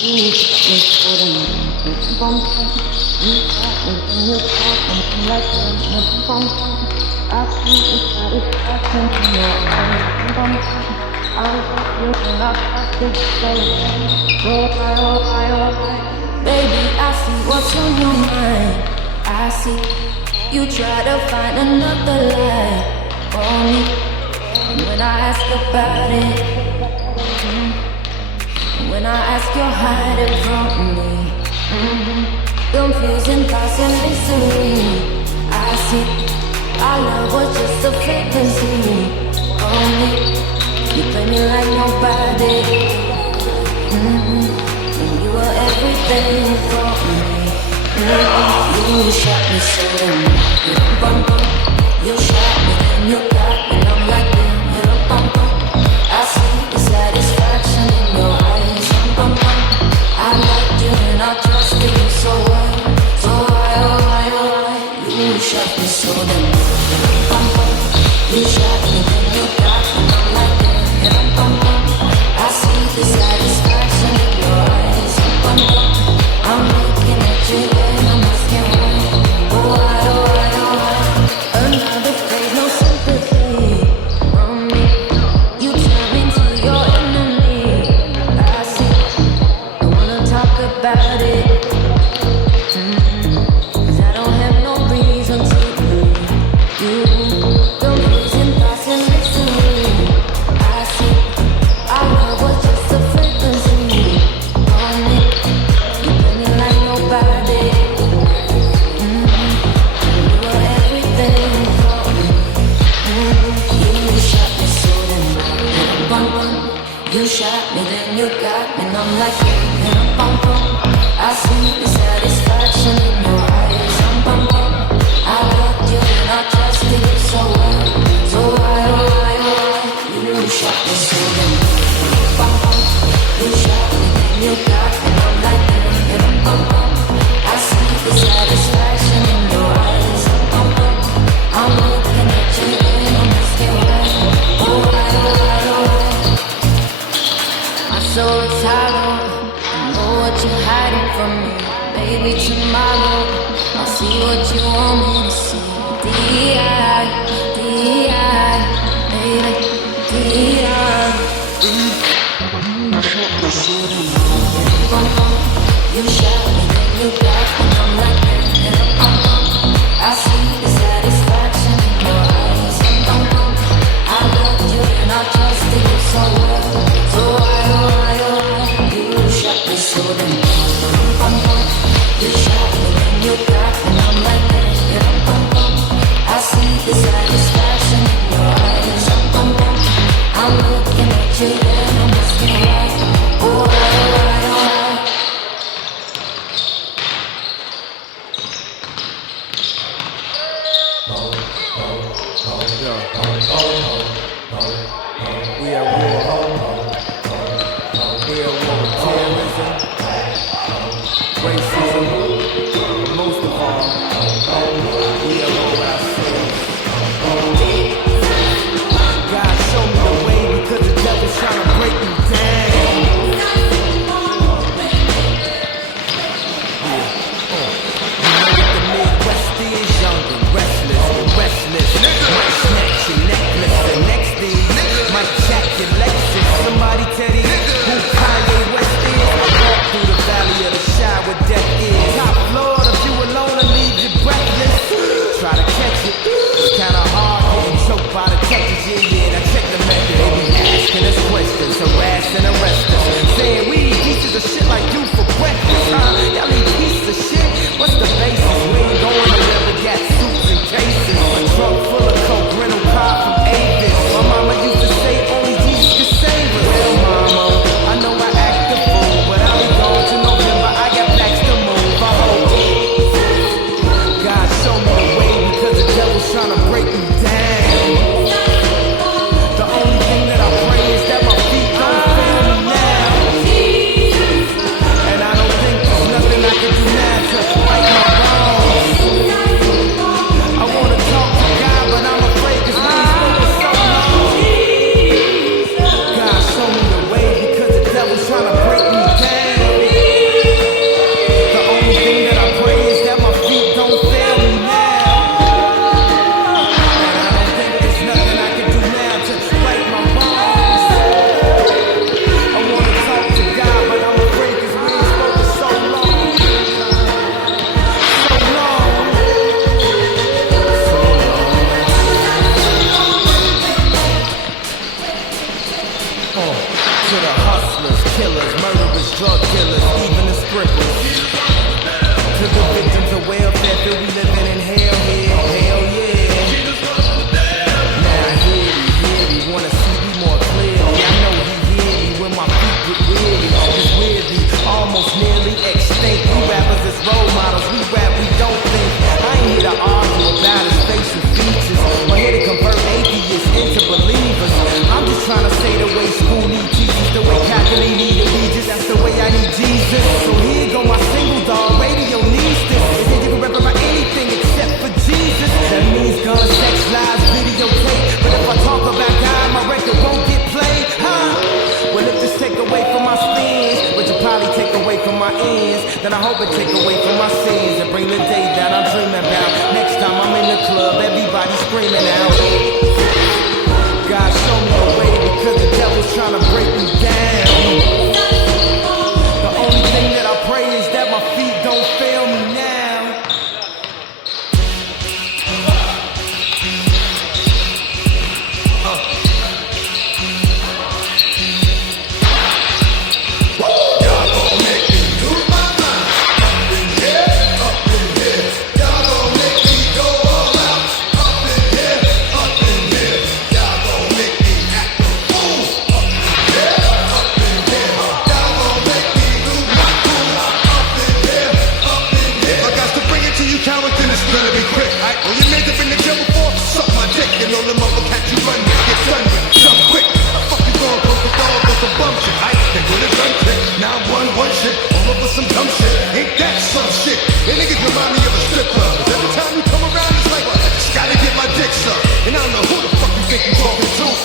You got me for the night. Bum bum. You got me when you talk and like that. Bum bum. I see the satisfaction in your eyes. Bum bum. I got you and I got to say oh my, oh my, oh my. Baby, I see what's on your mind. I see you try to find another lie for me. And when I ask about it, when I ask you're hiding from me, confusing thoughts and misery. I see our love was just a fantasy. Only you play me like nobody. And you were everything for me. You shot me so damn. Bum bum. You shot me and you got me. And I'm like damn. Bum bum. I see the satisfaction in your eyes. Bum bum. I loved you and I trusted you so well. So why, oh why, oh why? You shot me so damn. Bum bum. You shot me and you got me. And I'm like damn. Bum bum. I see the satisfaction in your eyes. Bum bum. I'm looking at you and I'm asking why. Oh why, oh why, oh why? Another phase, no sympathy from me. You turn into your enemy. I see. I wanna talk about it. 'Cause I don't have no reason to believe you. Confusing thoughts and mystery. I see. Our love was just a fantasy. On it. You play me like nobody. You were everything for me. You shot me so damn. Bum bum. You shot me, then you got me, and I'm like bum bum. I see the satisfaction in your eyes. Bum bum. I loved you and I trusted you so well. So why, oh why, oh why? You shot me so damn. Bum bum. You shot me, then you got me, and I'm like bum bum. I see the satisfaction in your eyes. Bum bum. I'm looking at you and I'm asking why. Oh why, oh why, oh why? My soul is hollow. I know what you're hiding from me. Baby,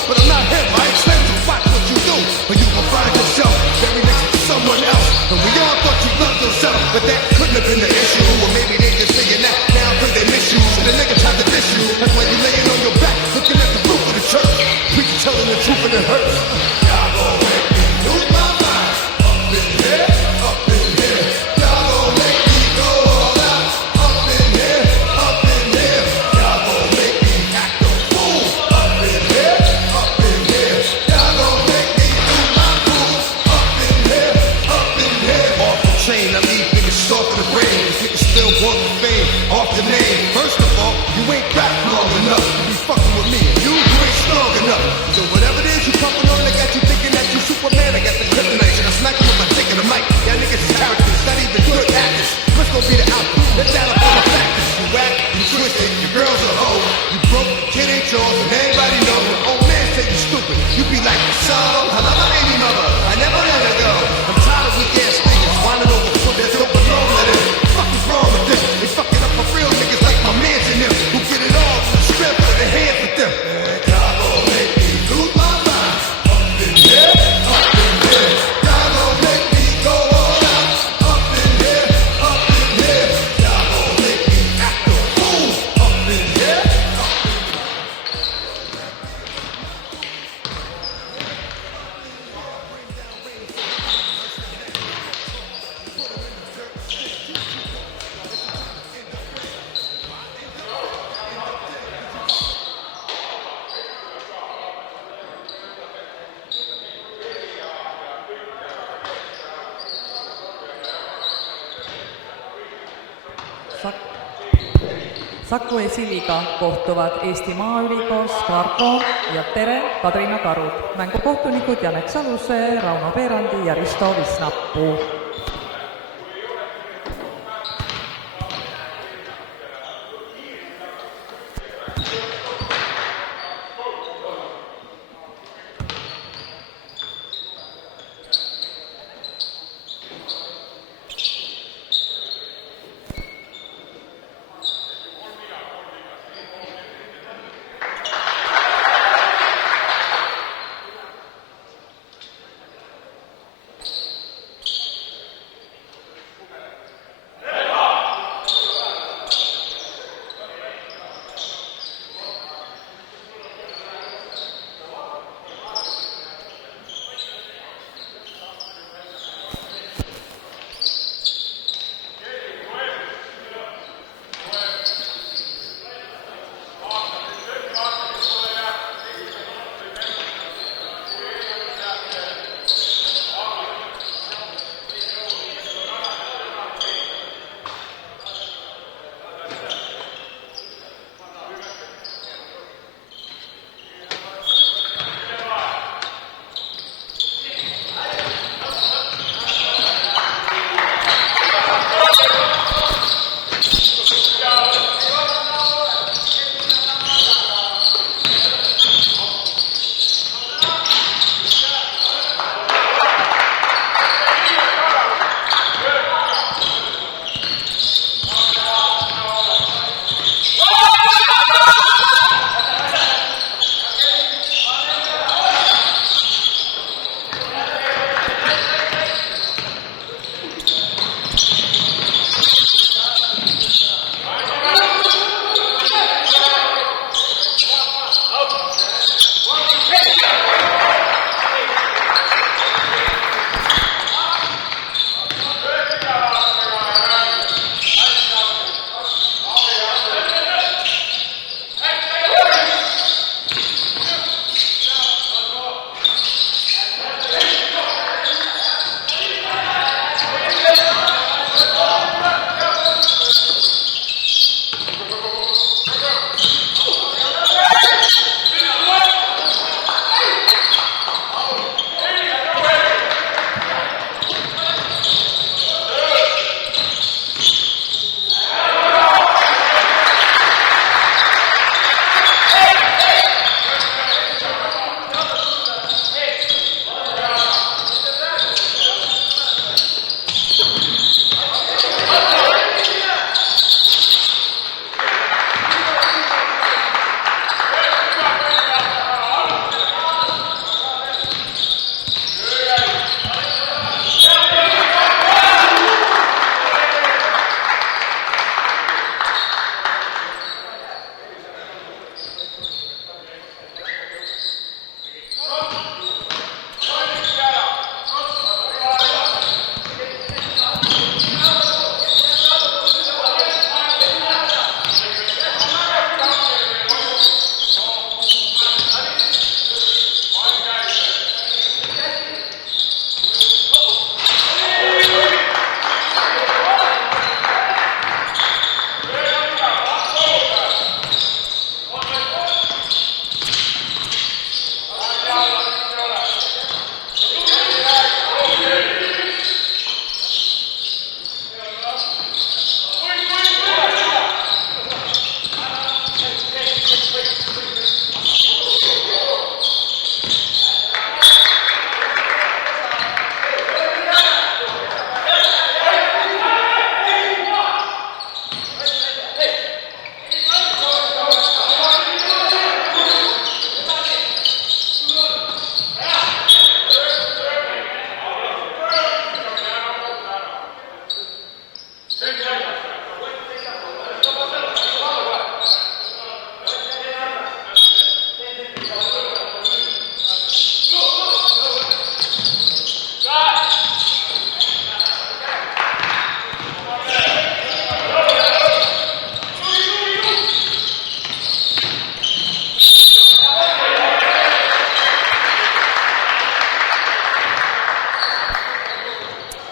but I'm not him. I explain to watch what you do, but you gon' find yourself very next to someone else. And we all thought you loved yourself, but that couldn't have been the issue. Or maybe they just saying that now cause they miss you. So the nigga tried to diss you. That's why you laying on your back, looking at the roof of the church. Preacher telling the truth and it hurts. Y'all gon' make me lose my mind. Up in here, up in here. Y'all gon' make me go all out. Up in here, up in here. Y'all gon' make me act a fool. Up in here, up in here. Y'all gon' make me lose my cool. Up in here, up in here. Off the chain, I leave niggas stalk in the brain. Niggas still want the fame, off the name. First of all, you ain't rap long enough to be fucking with me. You ain't strong enough. So whatever it is you pumping on, they got you thinking that you Superman. I got the kryptonite, shit. I smack you with my dick in the mic. Y'all niggas is characters, not even good actors. What's gonna be the outcome? Let's add up all the factors. You whack, you twisted, your girl's a hoe. You broke, kid ain't yours, and everybody knows. When old man say you stupid, you be like, so, I love my baby mother. I never let her go. I'm tired of weak ass niggas whining over foot that don't belong to them. What the fuck is wrong with them? They fucking up for real niggas like my mans and them, who get it all from the strip of the hands with them. Y'all gon' make me lose my mind. Up in here, up in here. Y'all gon' make me go all out. Up in here, up in here. Y'all gon' make me act a fool. Up in here, up in here. Saku esiliiga kohtuvad Eesti Maaülikool, Sparko ja Tere Kadrina Karud. Mängukohtunikud Janek Saluse, Rauno Peerandi ja Risto Visnapuu.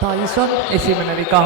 Tyson, esimene viga.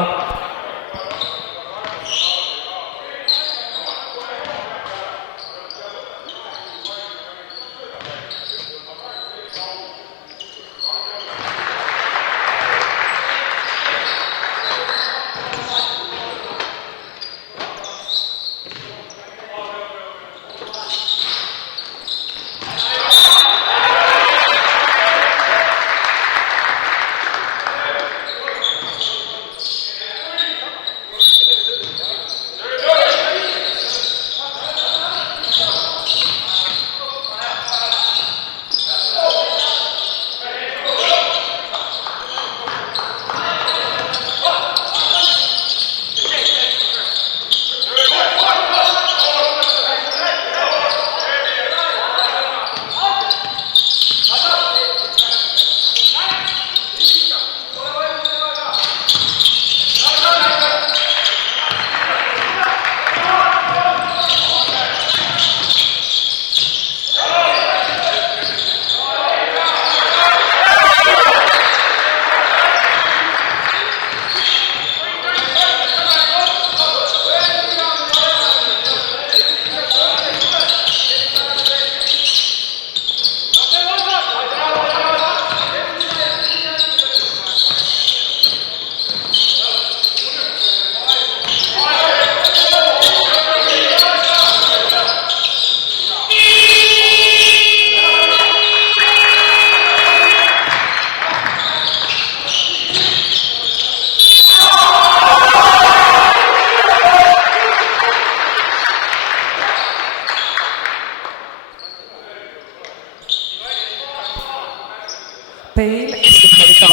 Peil, esimene viga.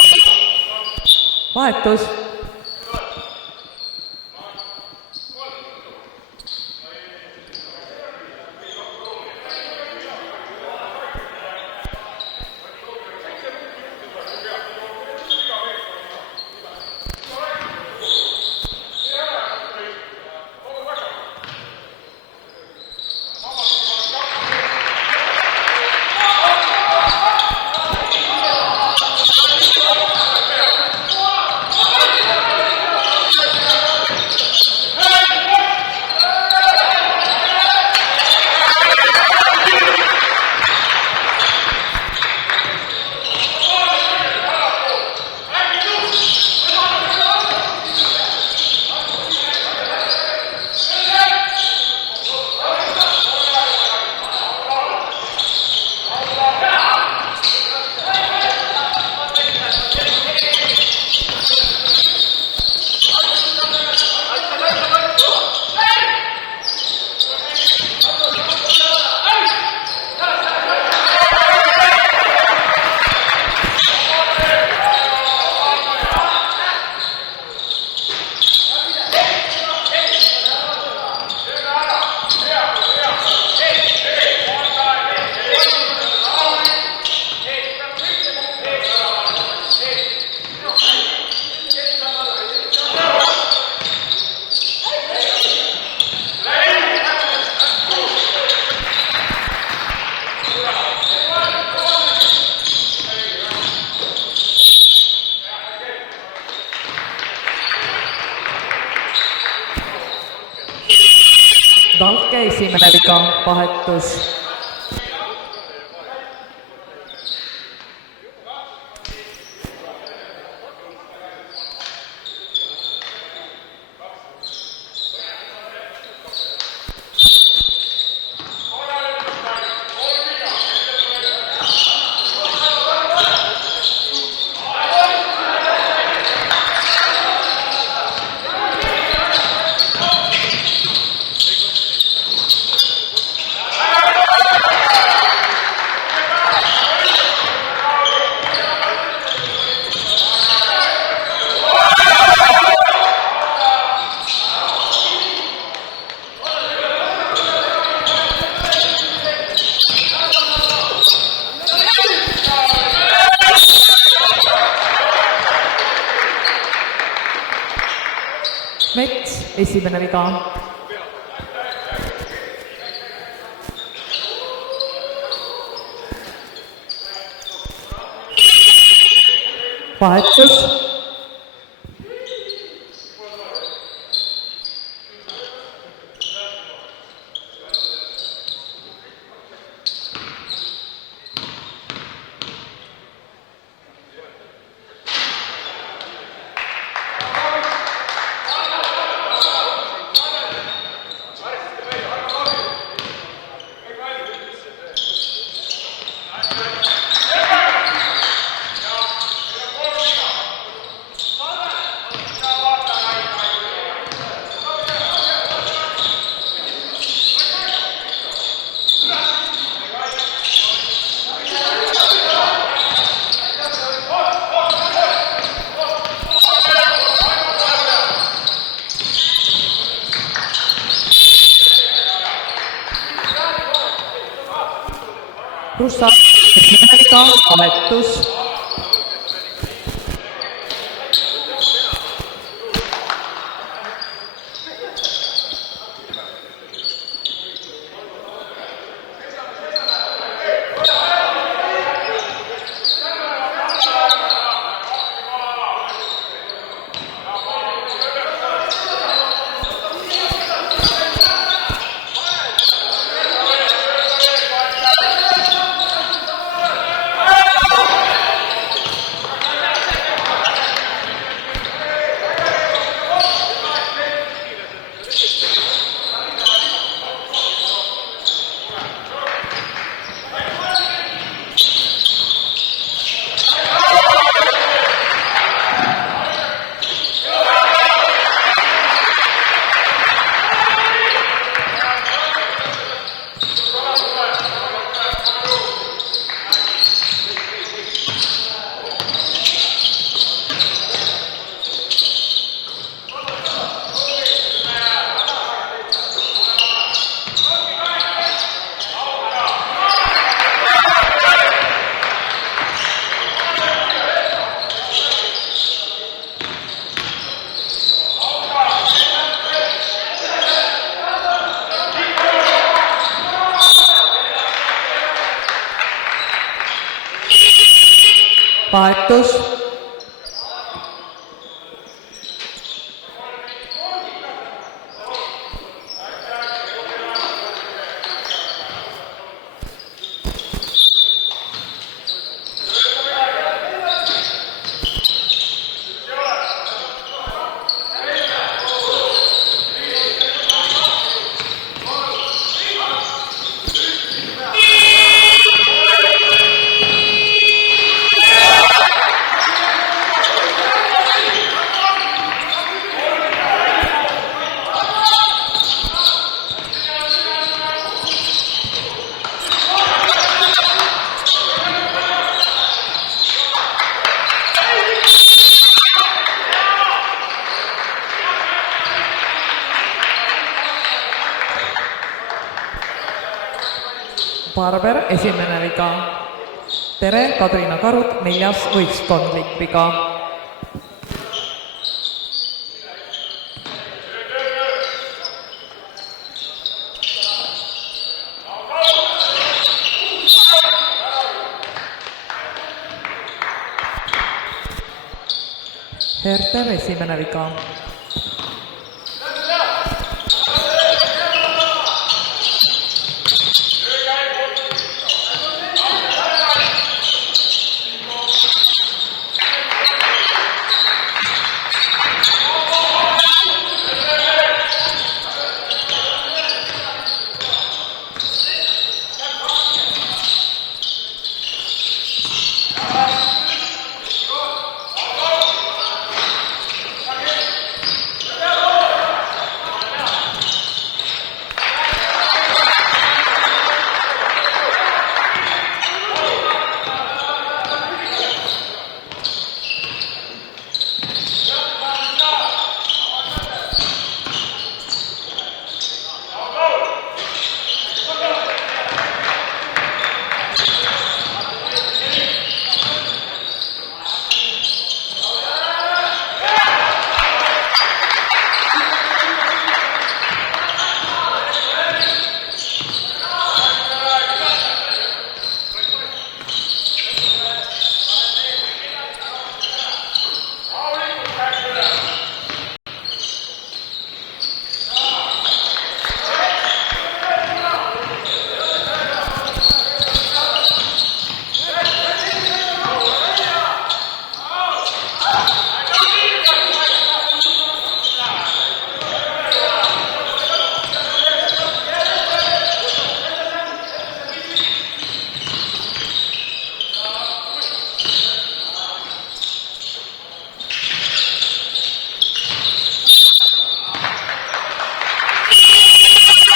Vahetus. Dalke, esimene viga, vahetus. Mets, esimene viga. Vahetus. esimene liiga vahetus. vahetus. Barber, esimene viga. Tere, Kadrina Karut, 4. võistkondlik viga. Herter, esimene viga.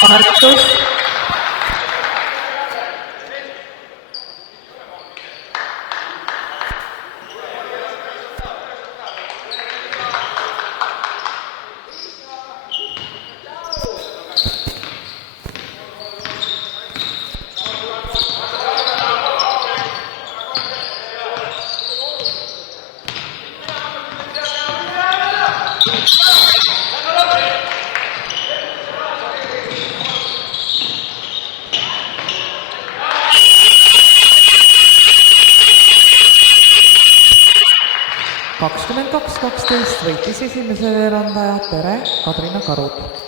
Vahetus. 22-12 võitis esimese veerandaja Tere Kadrina Karud.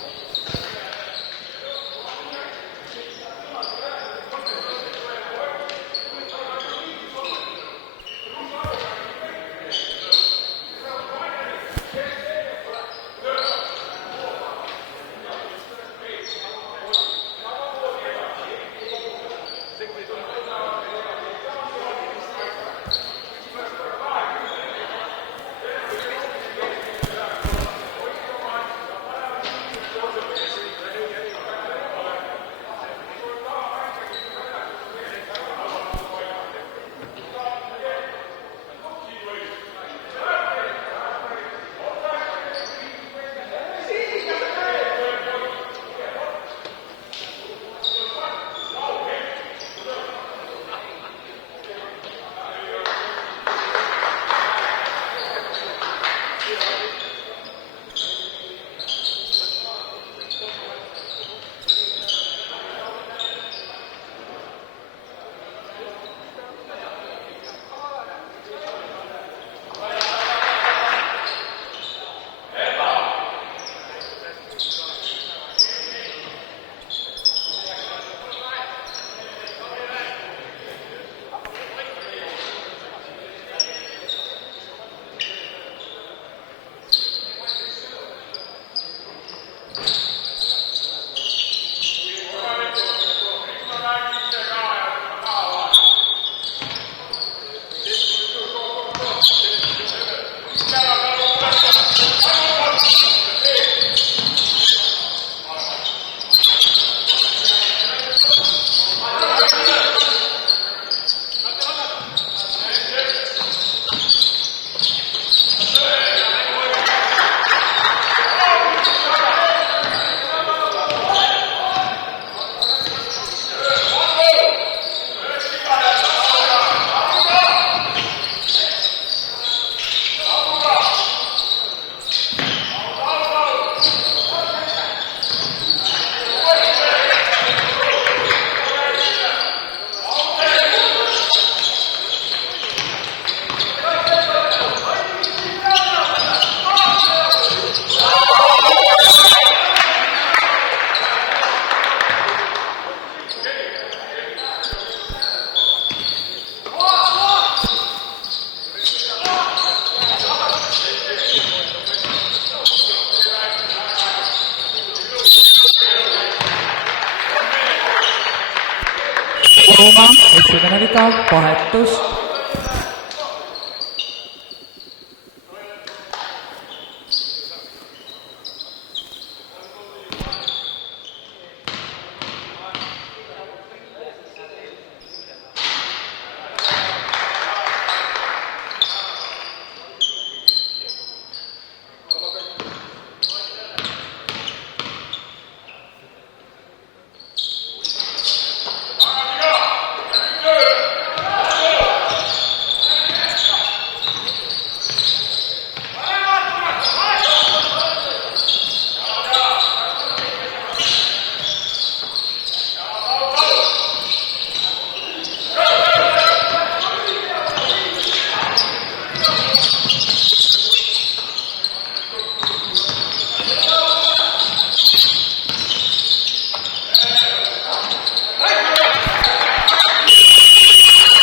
Esimene viga, vahetus.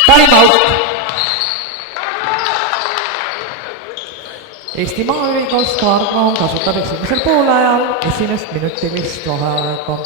Time out. Eesti Maaülikool Skargnoom kasutab esimesel poolajal esimest minutilist vaheaega.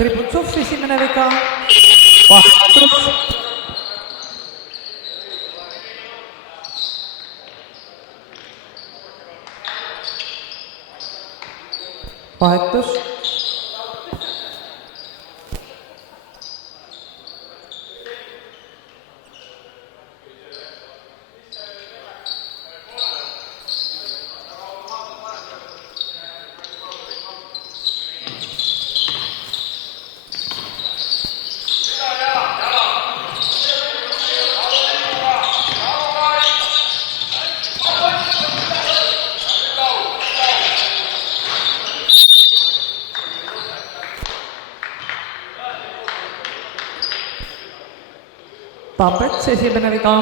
Tributsov esimene viga, vahetus. Vahetus. Tampets esimene viga.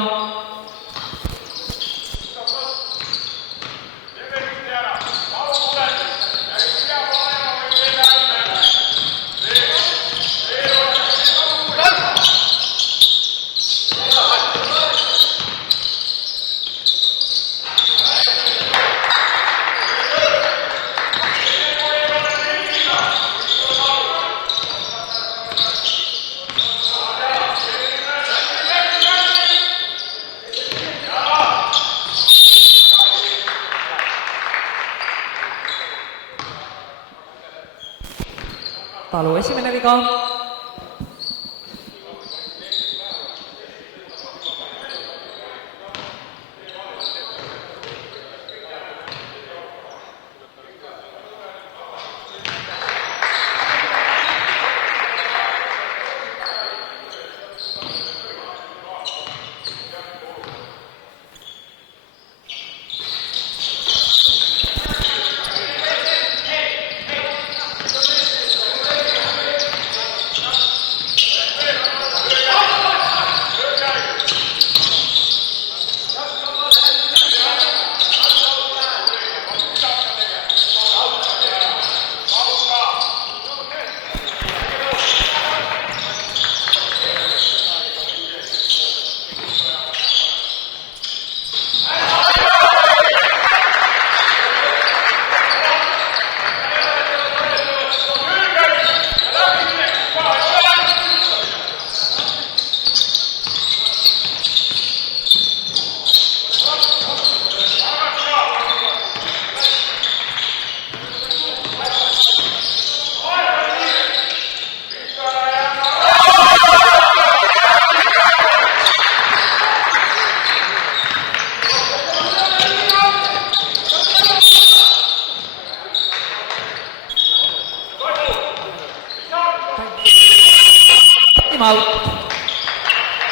Talu esimene viga.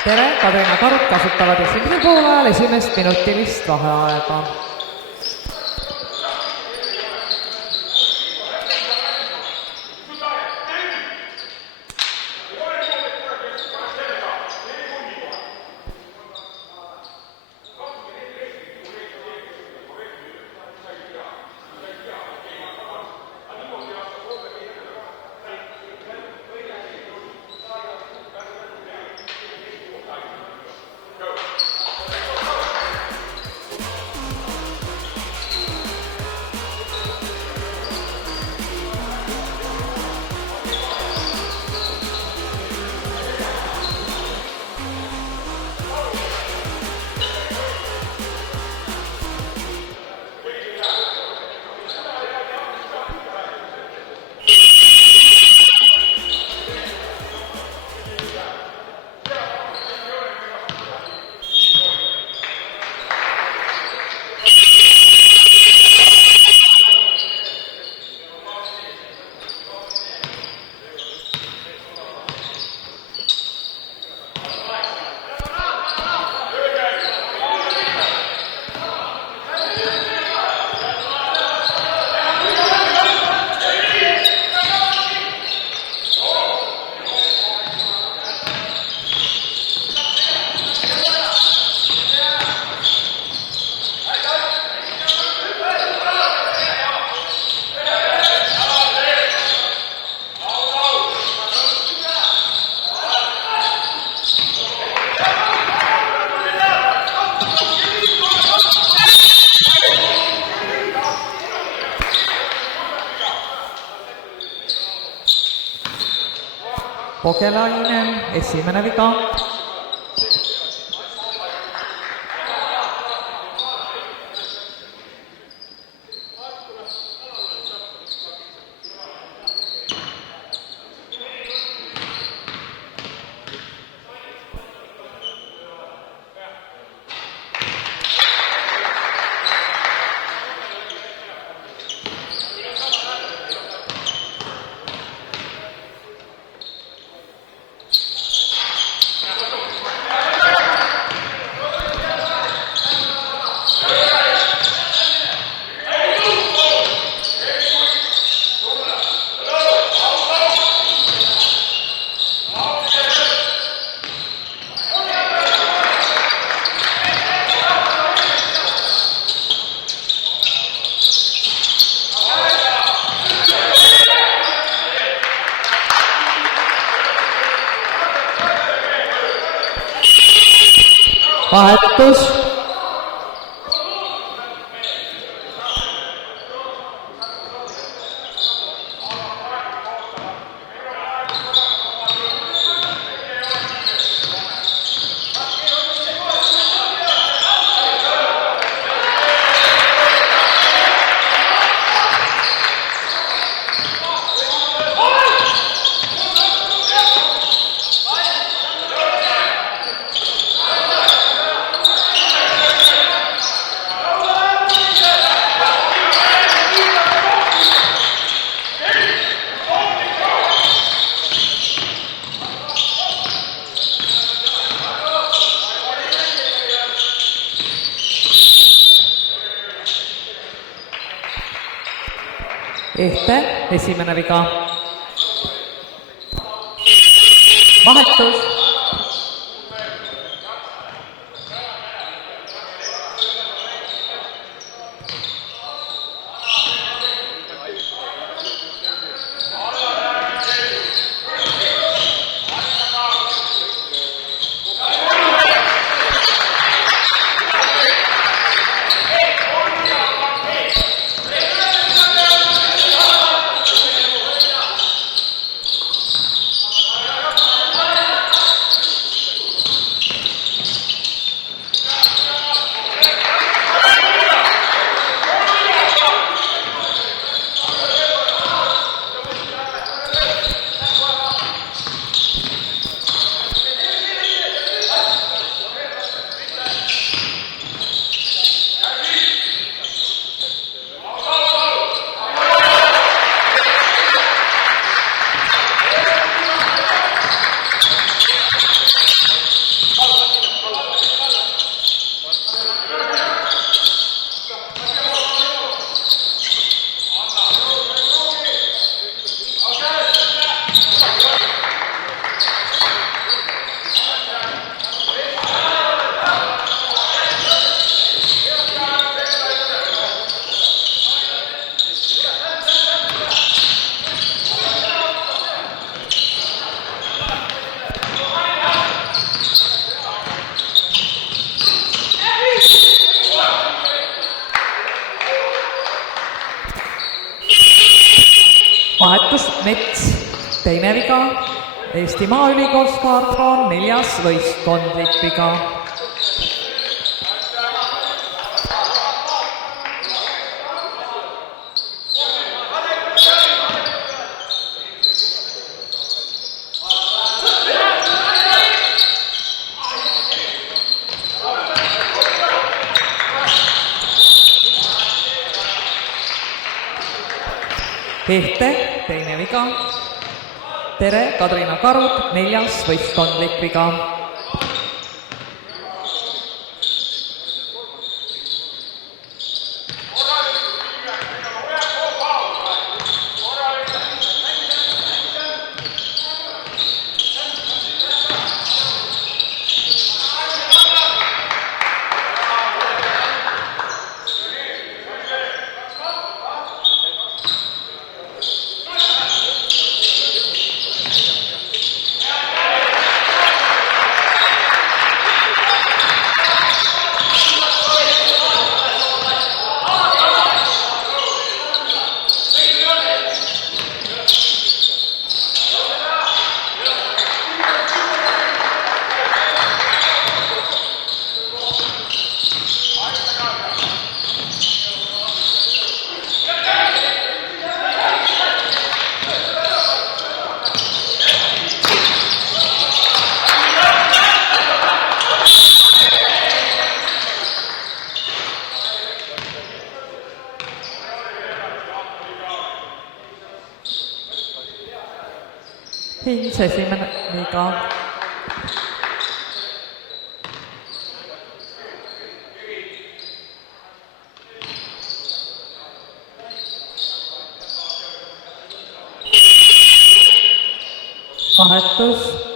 Tere, Kadrina Karut kasutavad esimesel poolajal esimest minutilist vaheaega. Pogelainen, esimene viga. Vahetus. Ehte, esimene viga. Vahetus. Vahetus Mets, teine viga. Eesti Maaülikool Sparkon, 4. võistkondlik viga. Ehte, teine viga. Tere, Kadrina Karud, 4. võistkondlik viga. Hins esimene viga. Vahetus.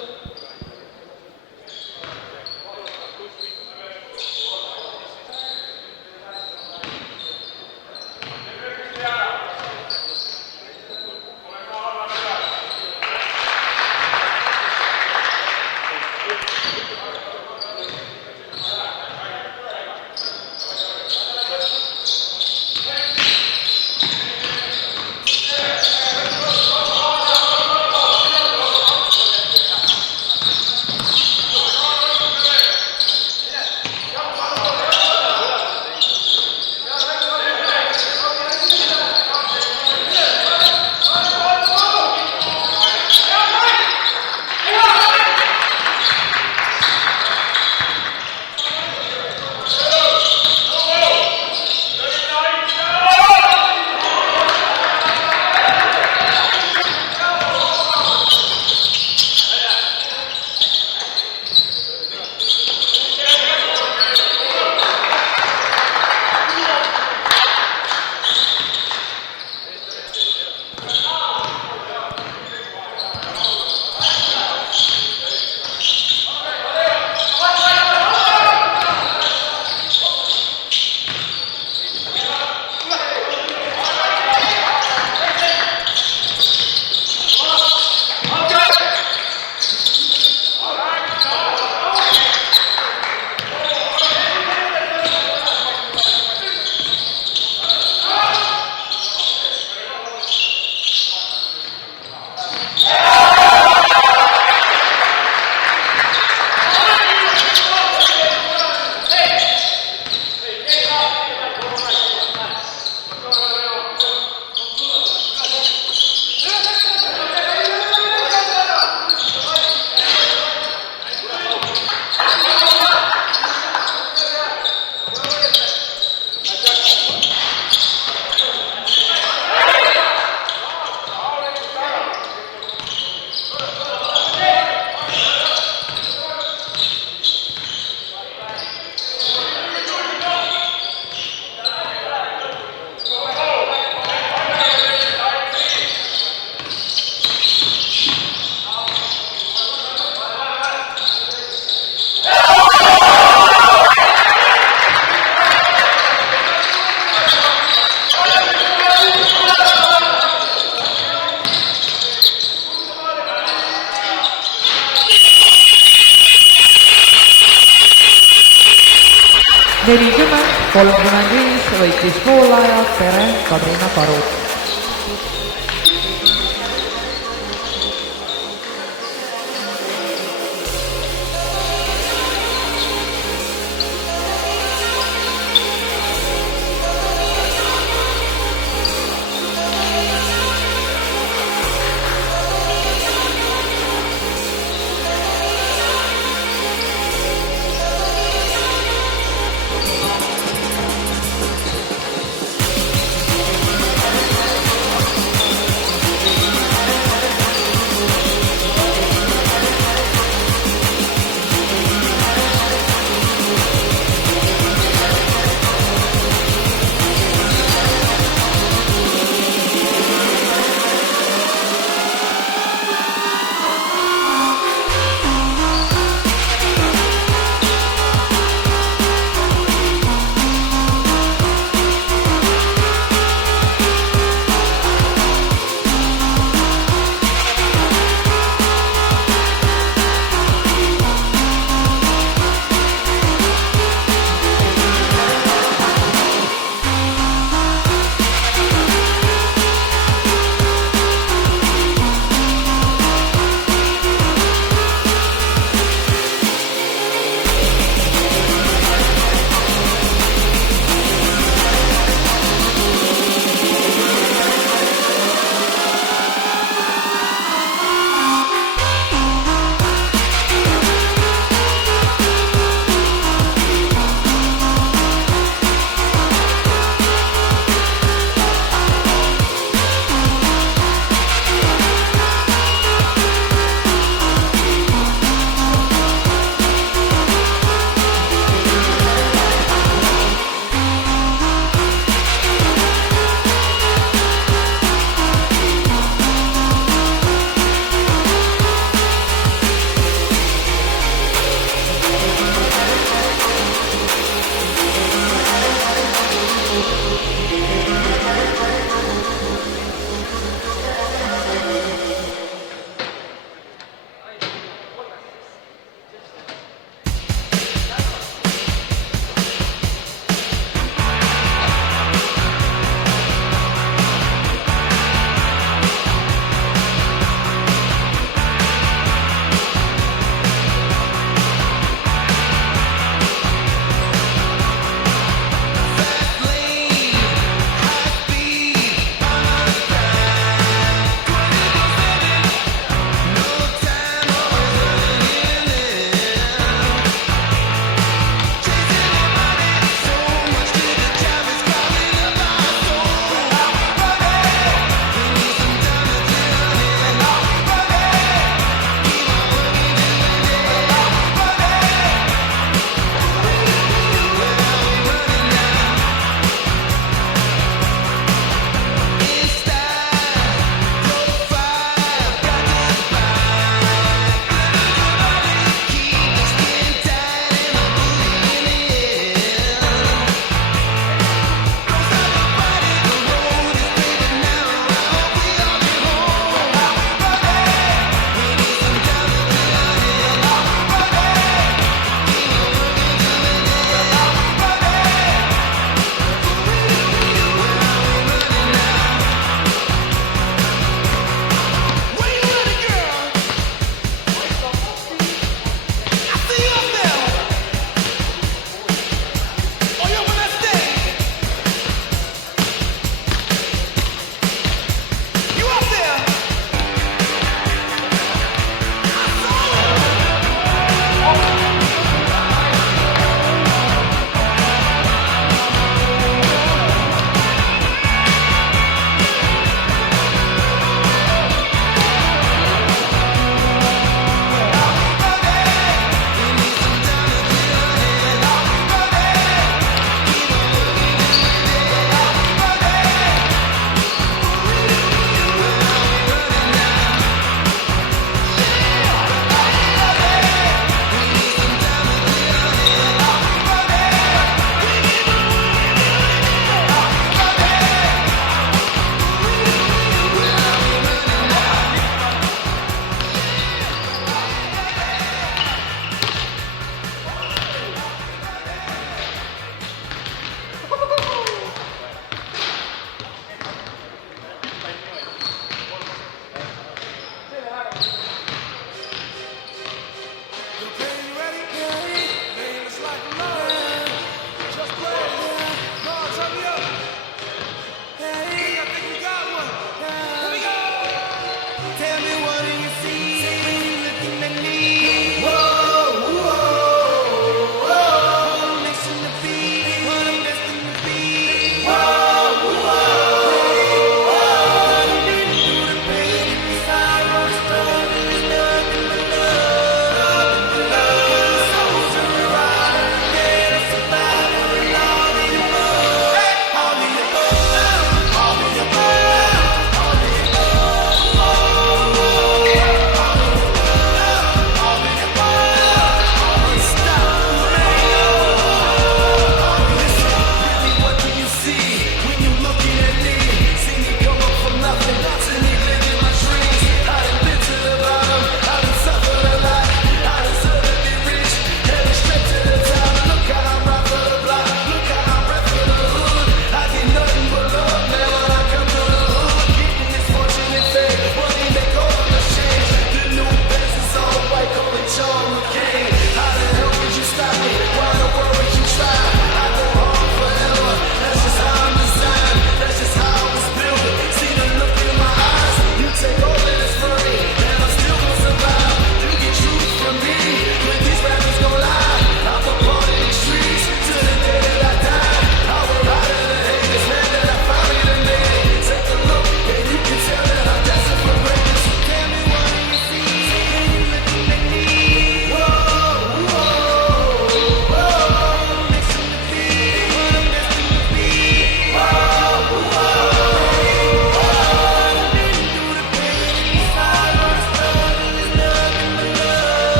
Nelikümmend 35 võitis poolaja Tere Kadrina Karud.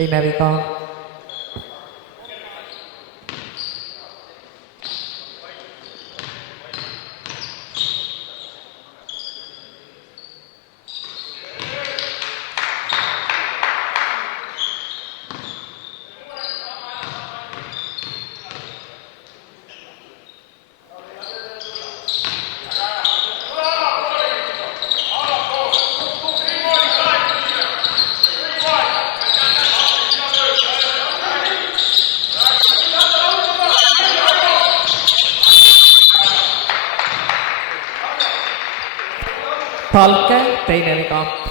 teine viga. Talke, teine viga.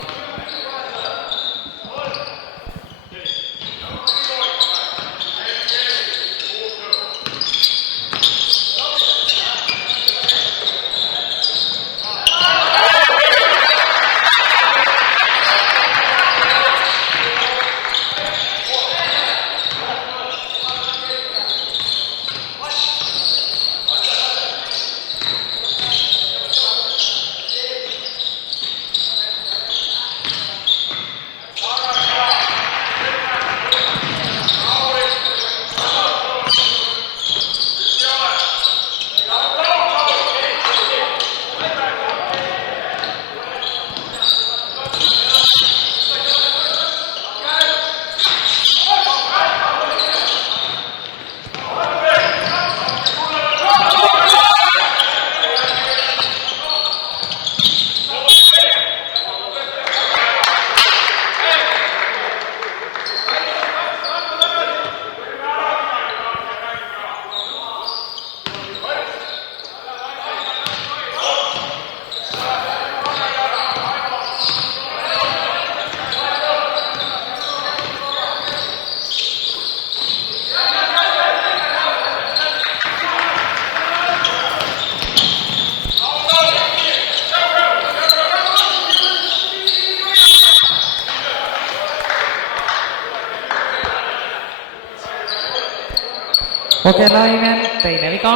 Ogelainen, teine viga.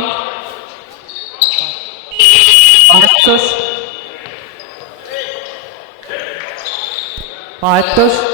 Vahetus. Vahetus.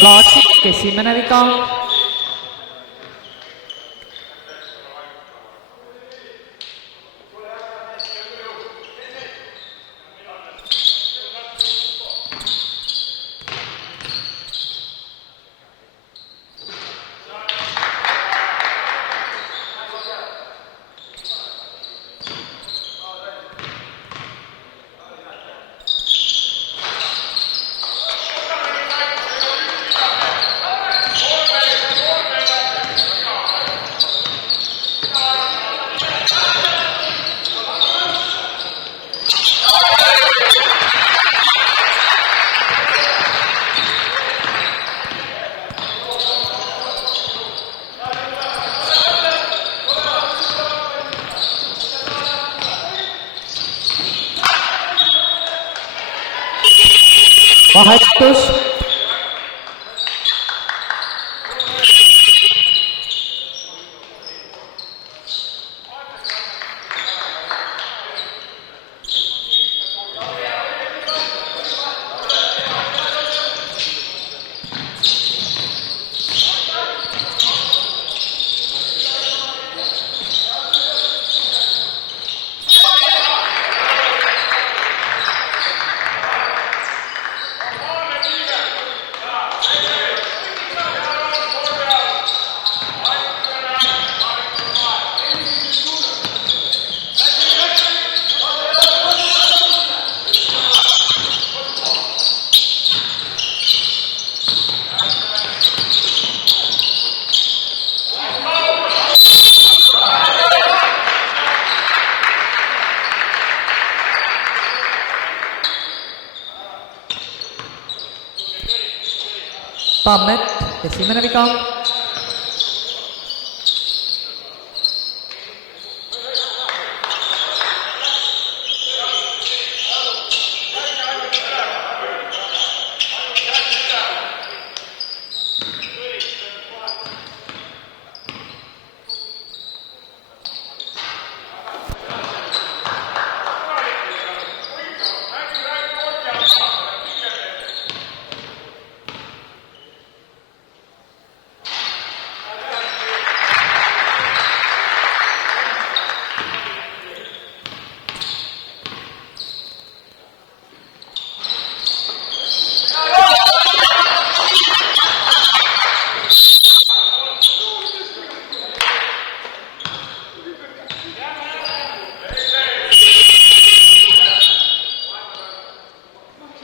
Laasik, esimene viga. Vahetus. Tammet, esimene viga.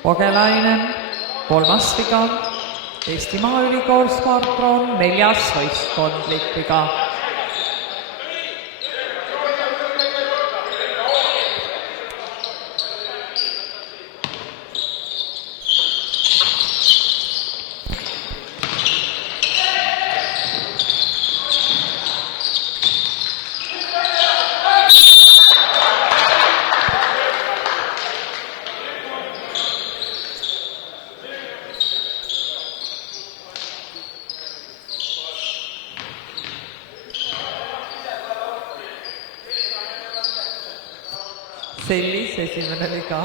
Pogelainen, kolmas viga. Eesti Maaülikool Sparkron, neljas võistkondlik viga. Sellis, esimene viga.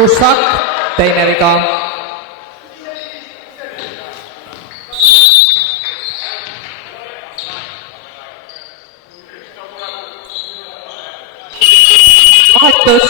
Russak, teine viga. Vahetus.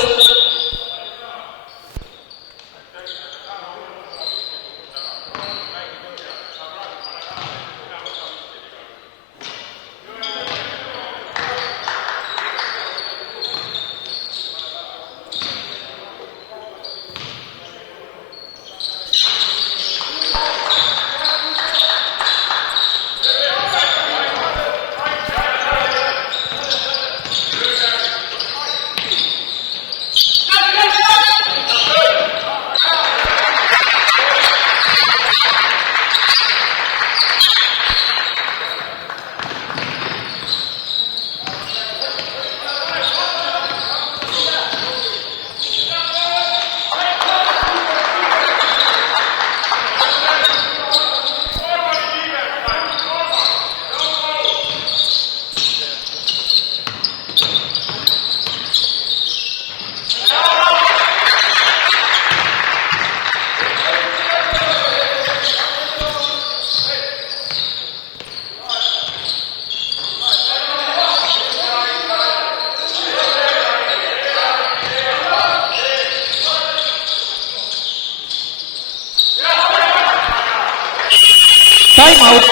Time out.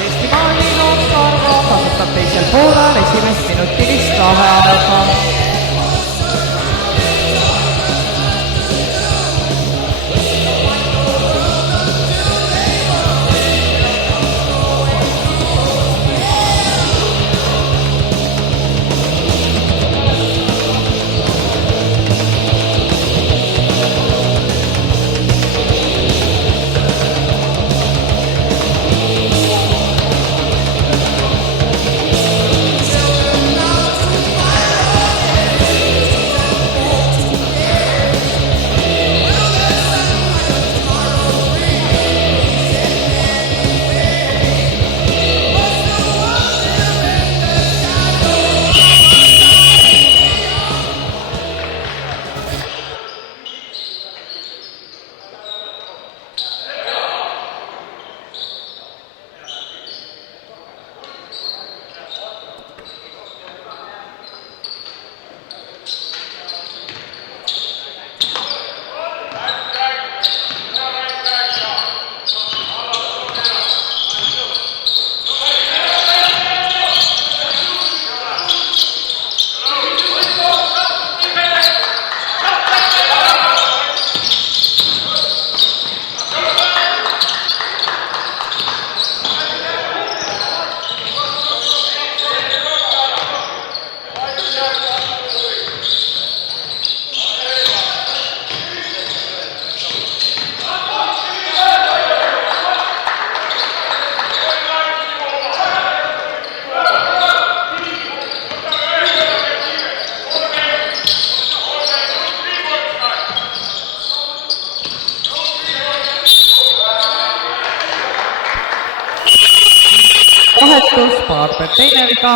Eesti Maaülikool Sparkron kasutab teisel poolel esimest minutilist vaheaega. paar peab teine viga.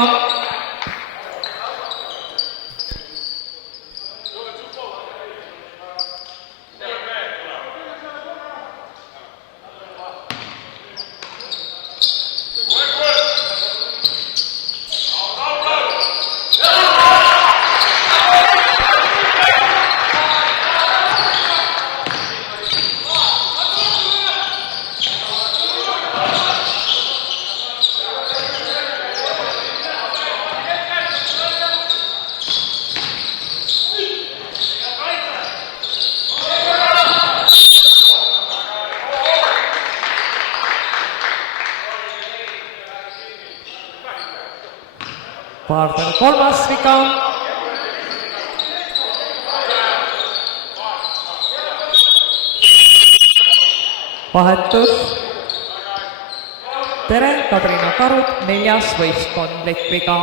Partner kolmas viga. Vahetus. Tere, Kadrina Karud, 4. võistkondlik viga.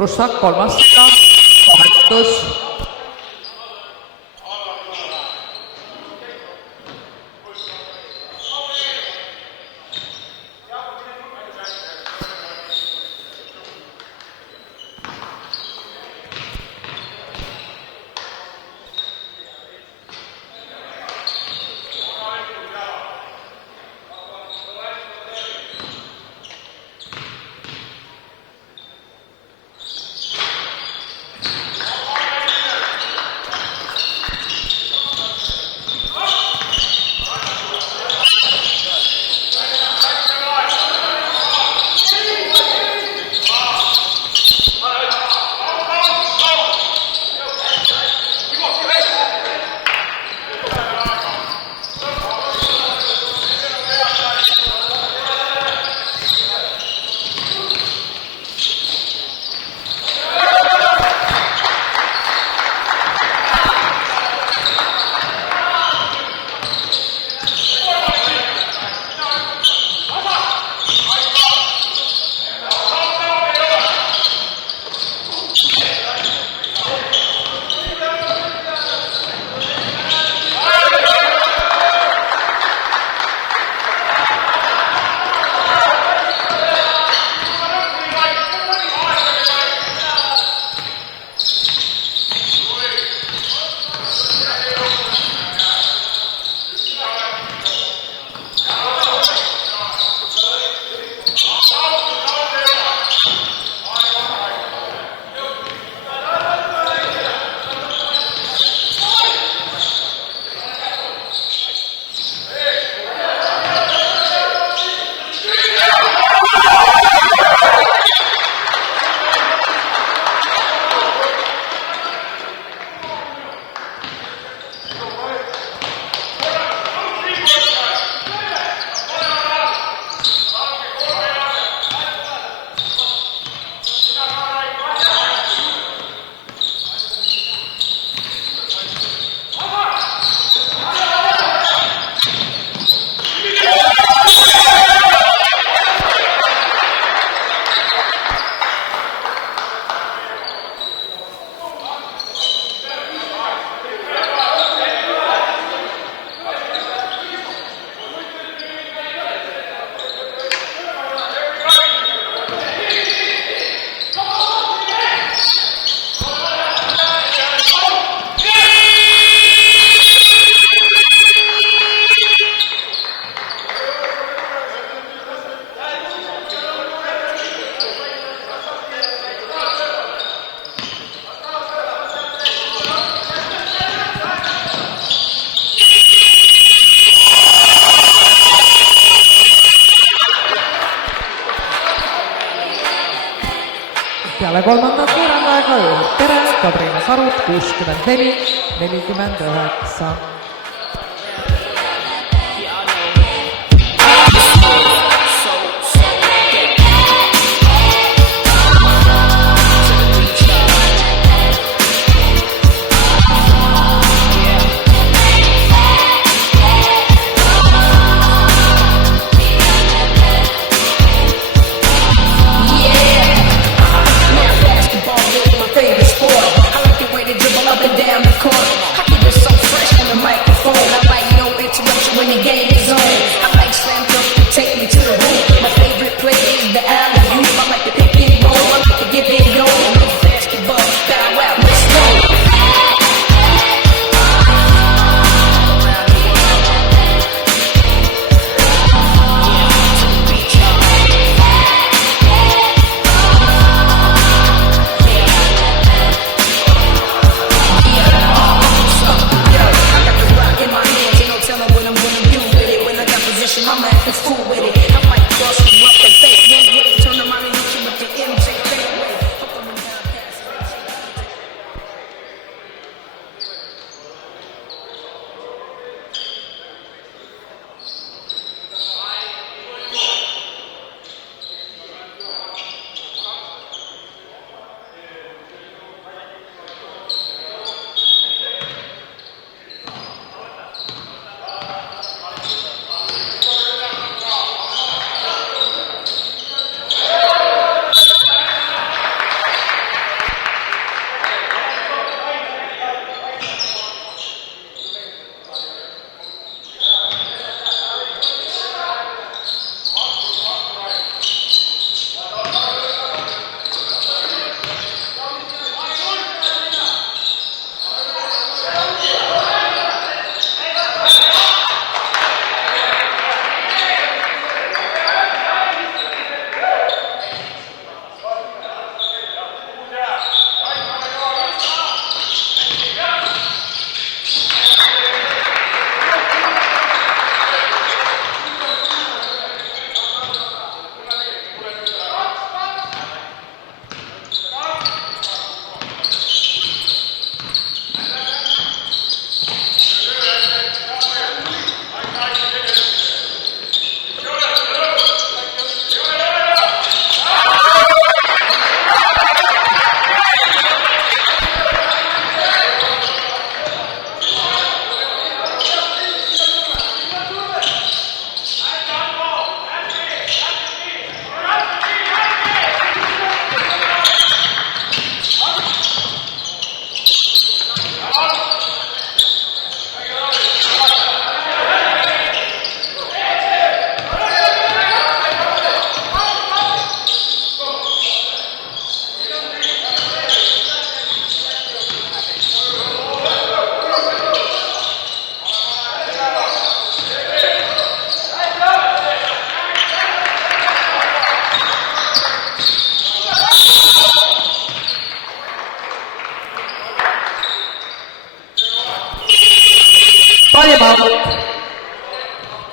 Russak kolmas viga. Vahetus. peale kolmandat veerandaega juhib Tere Kadrina Karut 64-49.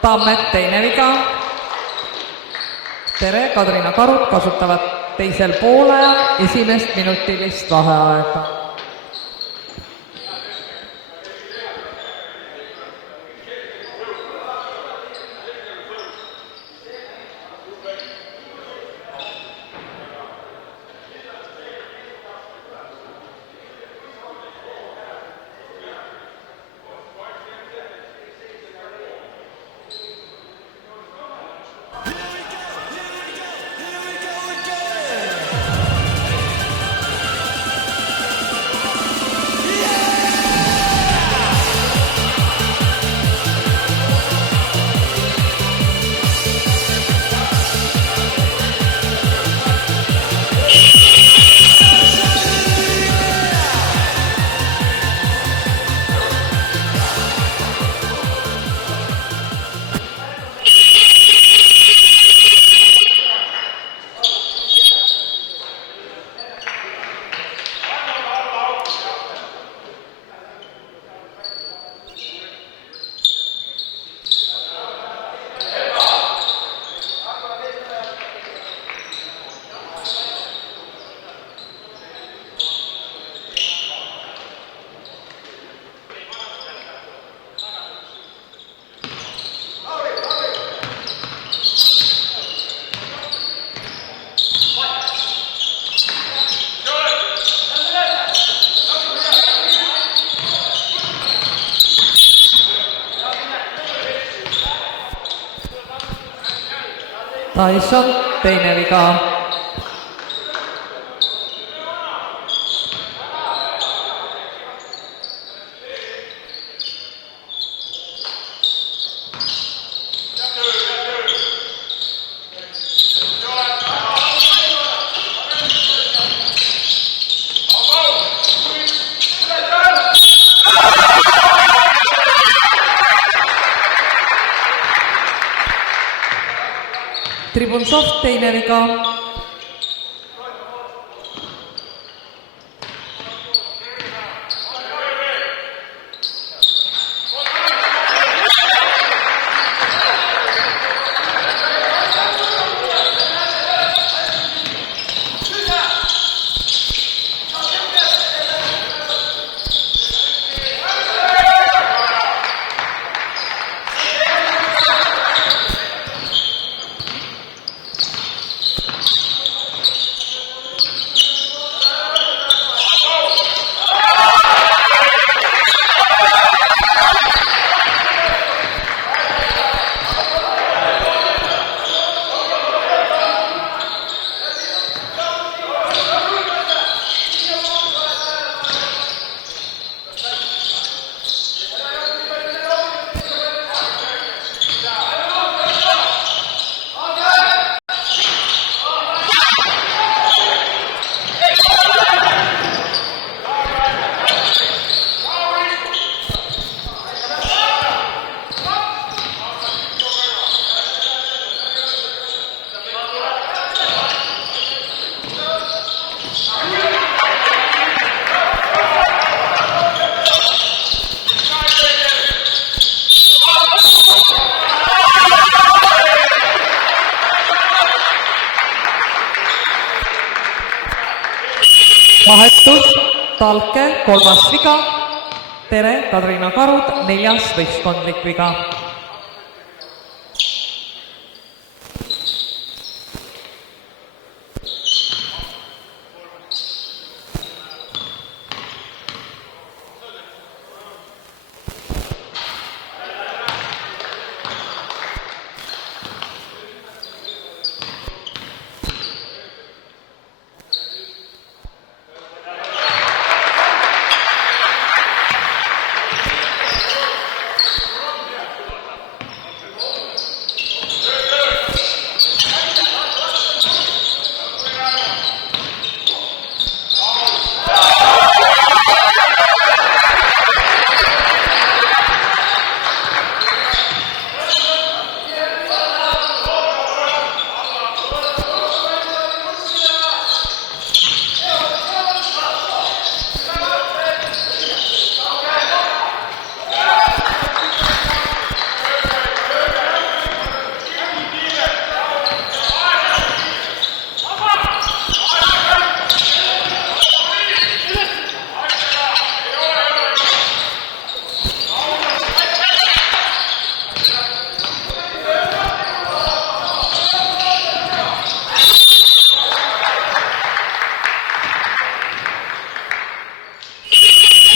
Tammet teine viga. Tere Kadrina Karut kasutavad teisel poolajal esimest minutilist vaheaega. Tyson teine viga. Tribuntsov teine viga. Vahetus, Talke, kolmas viga. Tere, Kadrina Karud, neljas võistkondlik viga.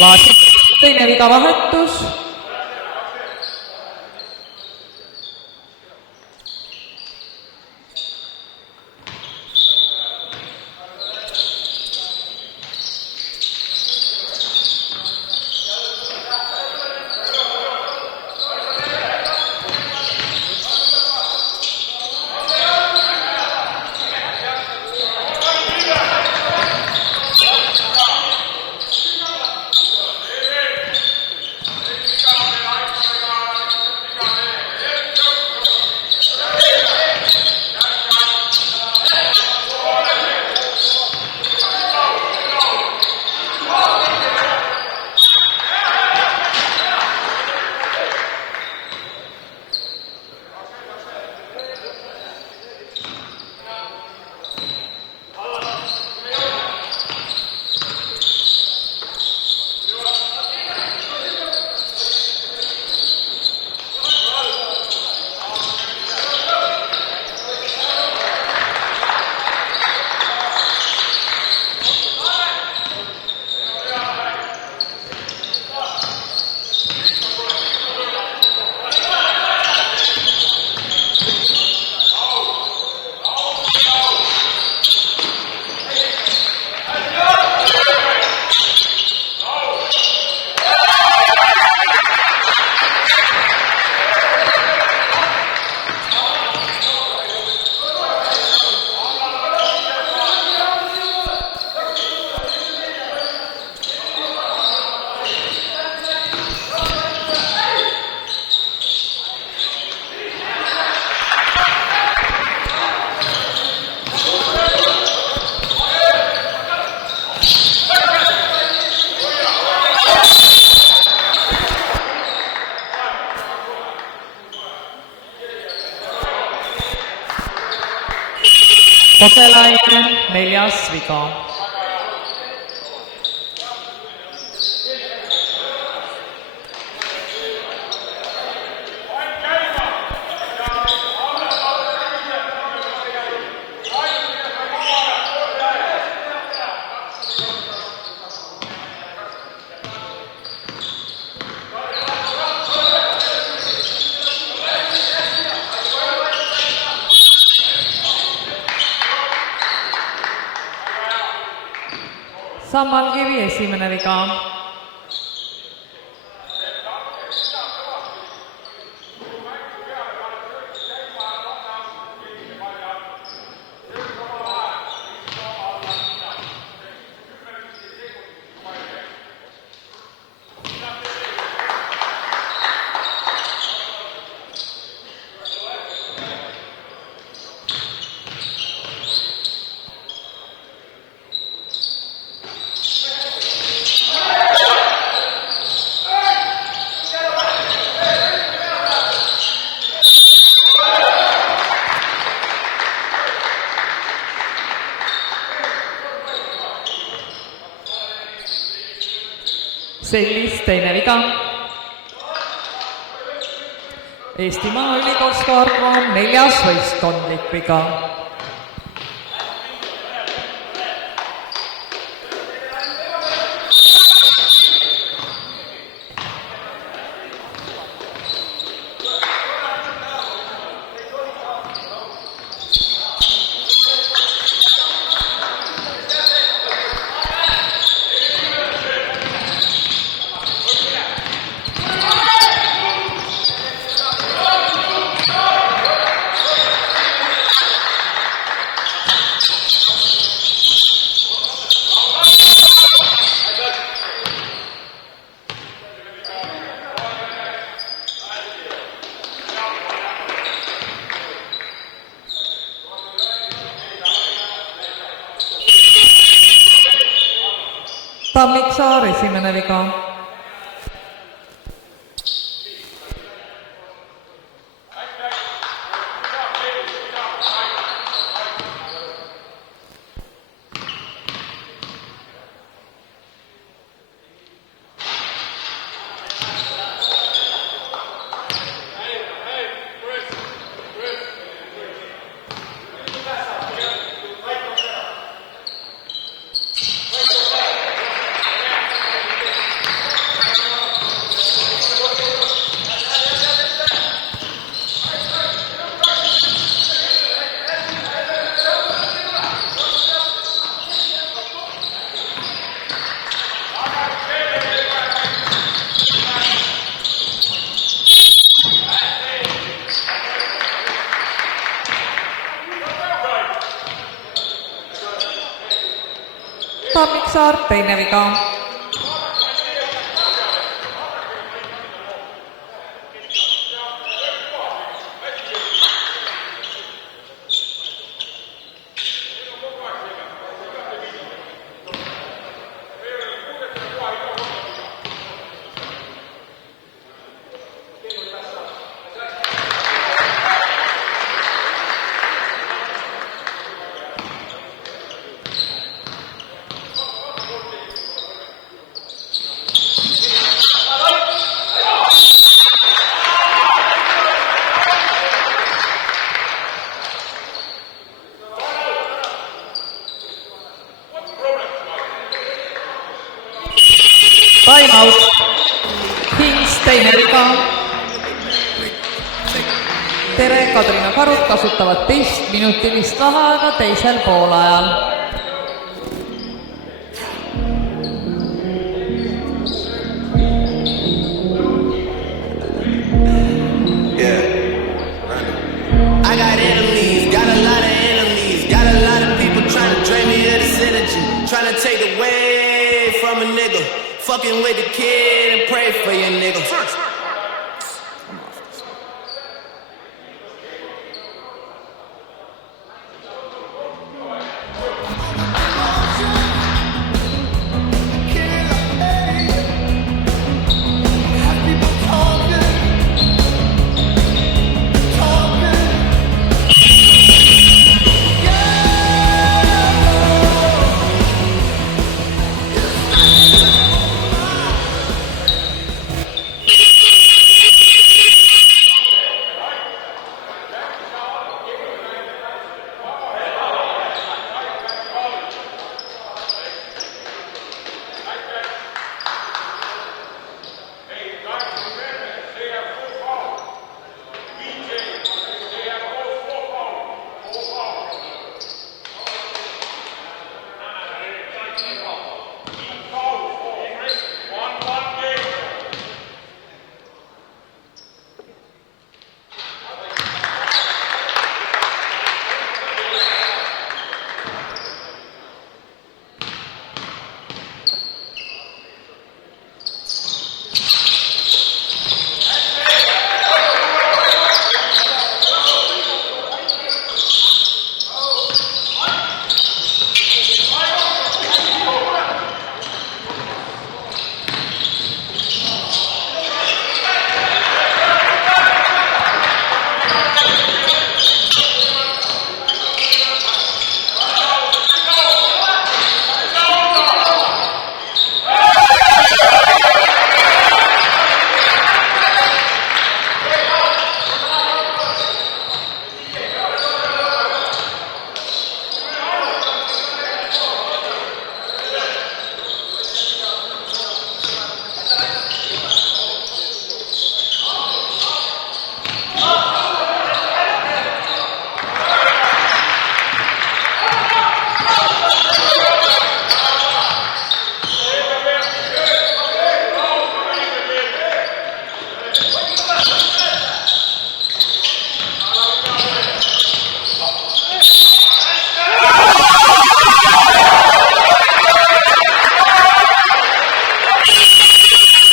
Vaasik, teine viga vahetus. Koselainen, 4. viga. Sammalkivi, 1. viga. Sellis, 2. viga. Eesti Maaülikool Sparkon, 4. võistkondlik viga. Tammiksaar, 1. viga. Tammiksaar, 2. viga. Time out. Hings, 2. viga. Tere, Kadrina Karud kasutavad 10-minutilist vaheaega teisel poolajal. I got enemies, got a lot of enemies, got a lot of people trying to drain me of this energy, trying to take away from a nigga, fucking with the kid and pray for your nigga.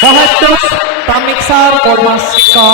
vahetus, Tammiksaar, kolmas viga.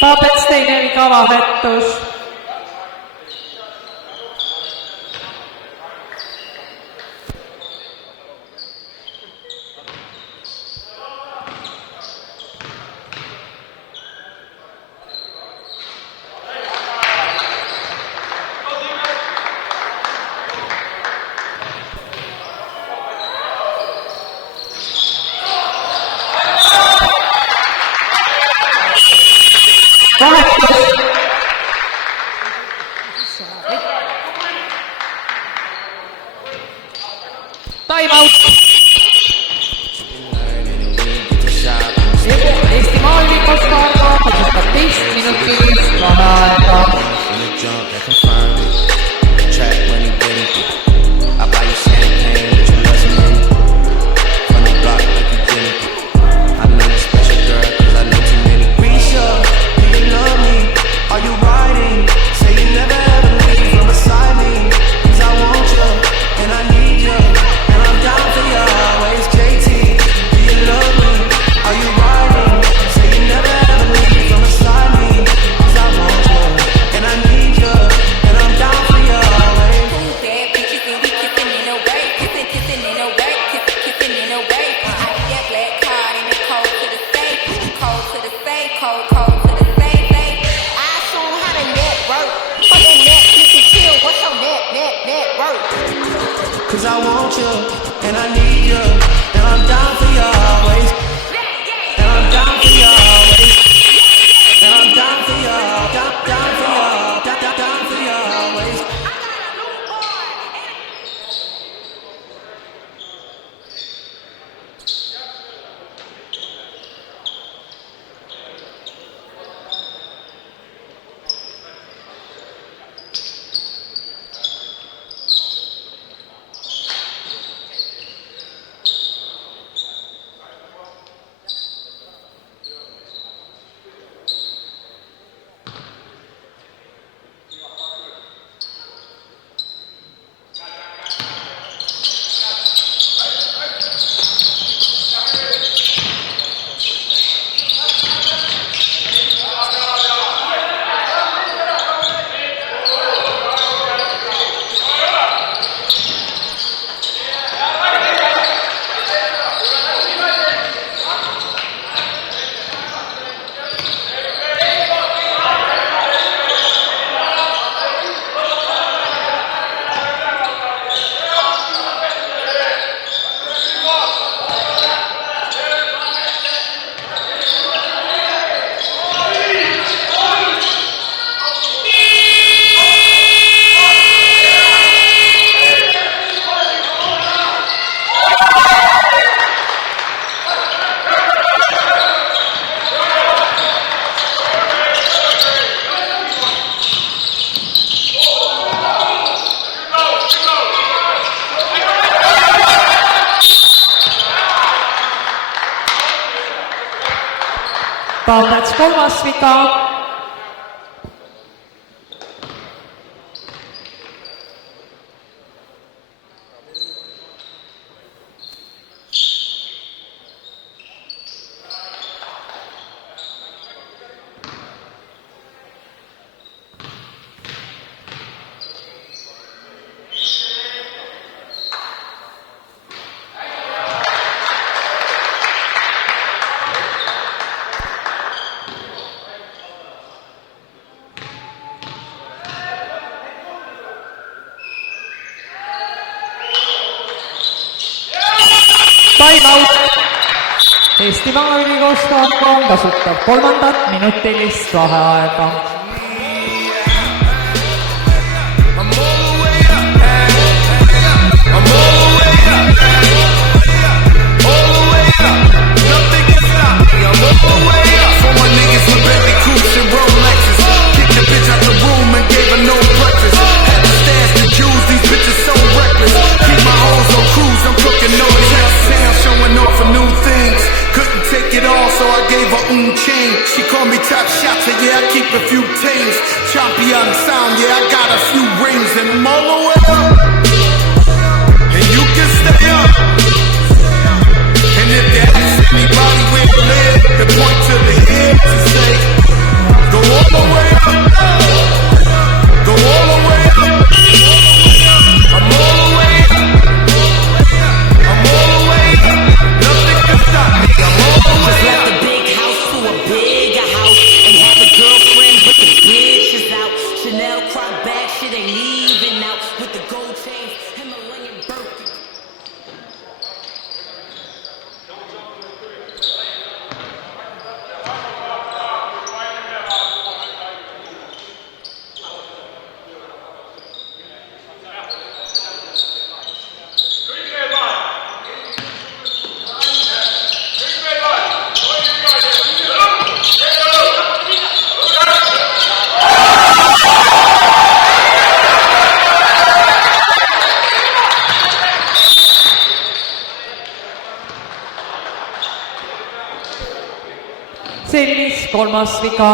Taabets teine viga, vahetus. Time out. Eesti Maaülikool Sparta otsustab 15-minutilist vaheaega. Cause I want you, and I need you, and I'm down for you always. And I'm down for you always. And I'm down for you, down for you, down for you always. Taabets kolmas viga. Time out! Eesti Maaülikool Sparko kasutab 3. minutilist vaheaega. So I gave her chain. She called me top shot, so yeah, I keep a few tings. Champion sound, yeah, I got a few rings. And I'm all the way up, and you can stay up. And if you ask anybody where to live, they point to the hill to say, go all the way up, go all the way up. I'm all the way up, I'm all the way up. Nothing can stop me, I'm all the way up. Chanel crop bag, shit ain't leaving out with the gold chains, Himalayan Birkin. Sellis 3. viga.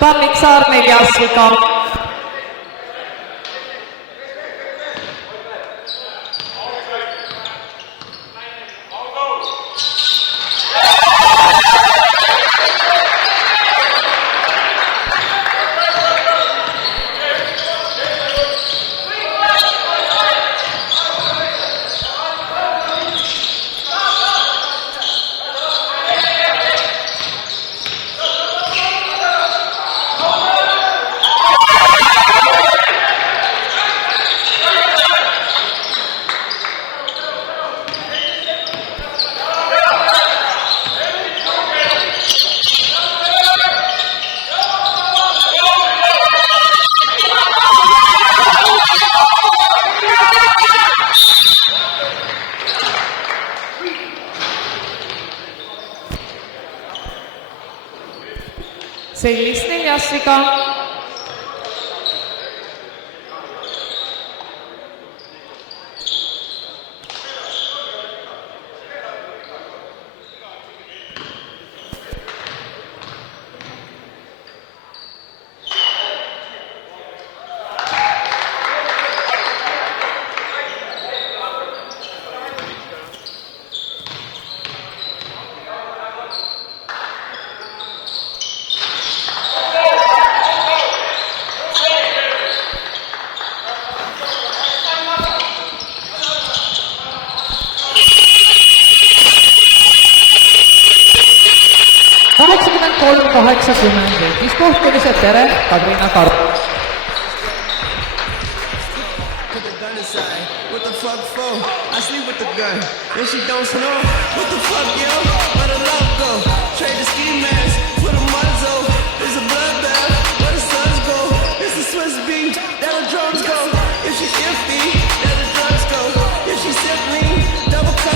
Talliksaar 4. viga. Sellis 4. viga. võitis kohtumise Tere Kadrina Karu. What the fuck for? I sleep with the gun. If she don't snow, what the fuck, yo? Where the love go? Trade the ski mask for the muzzle. It's a bloodbath. Where the suns go? It's the Swiss beat. There the drums go. If she iffy, there the drugs go. If she sipping, double cup.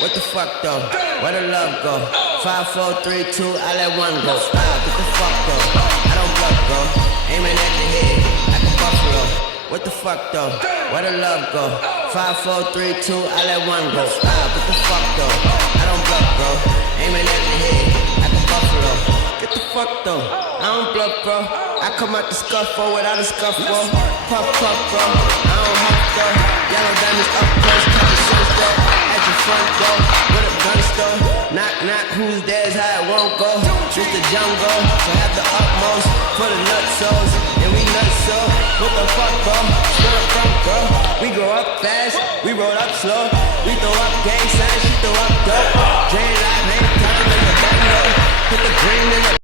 What the fuck though? Where the love go? 5, 4, 3, 2, I let one go. Stop, what the fuck though? I don't bluff, bro. Aiming at your head like a buffalo. What the fuck though? Where the love go? 5, 4, 3, 2, I let one go. Stop, what the fuck though? I don't bluff, bro. Aiming at your head like a buffalo. Get the fuck though? I don't bluff, bro. I come out the scuffle without a scuffle. Puff, puff, bro. I don't huff though. Yellow diamonds up close, common sense though. At your front door, with a gun store. Knock, knock, who's there's how it won't go. It's the jungle, so have the utmost for the nutsos, and we nutso. What the fuck, bro? Where the fuck, bro? We grow up fast, we roll up slow. We throw up gang signs, she throw up dope. Drain live, hang time in the bando. Put the green in the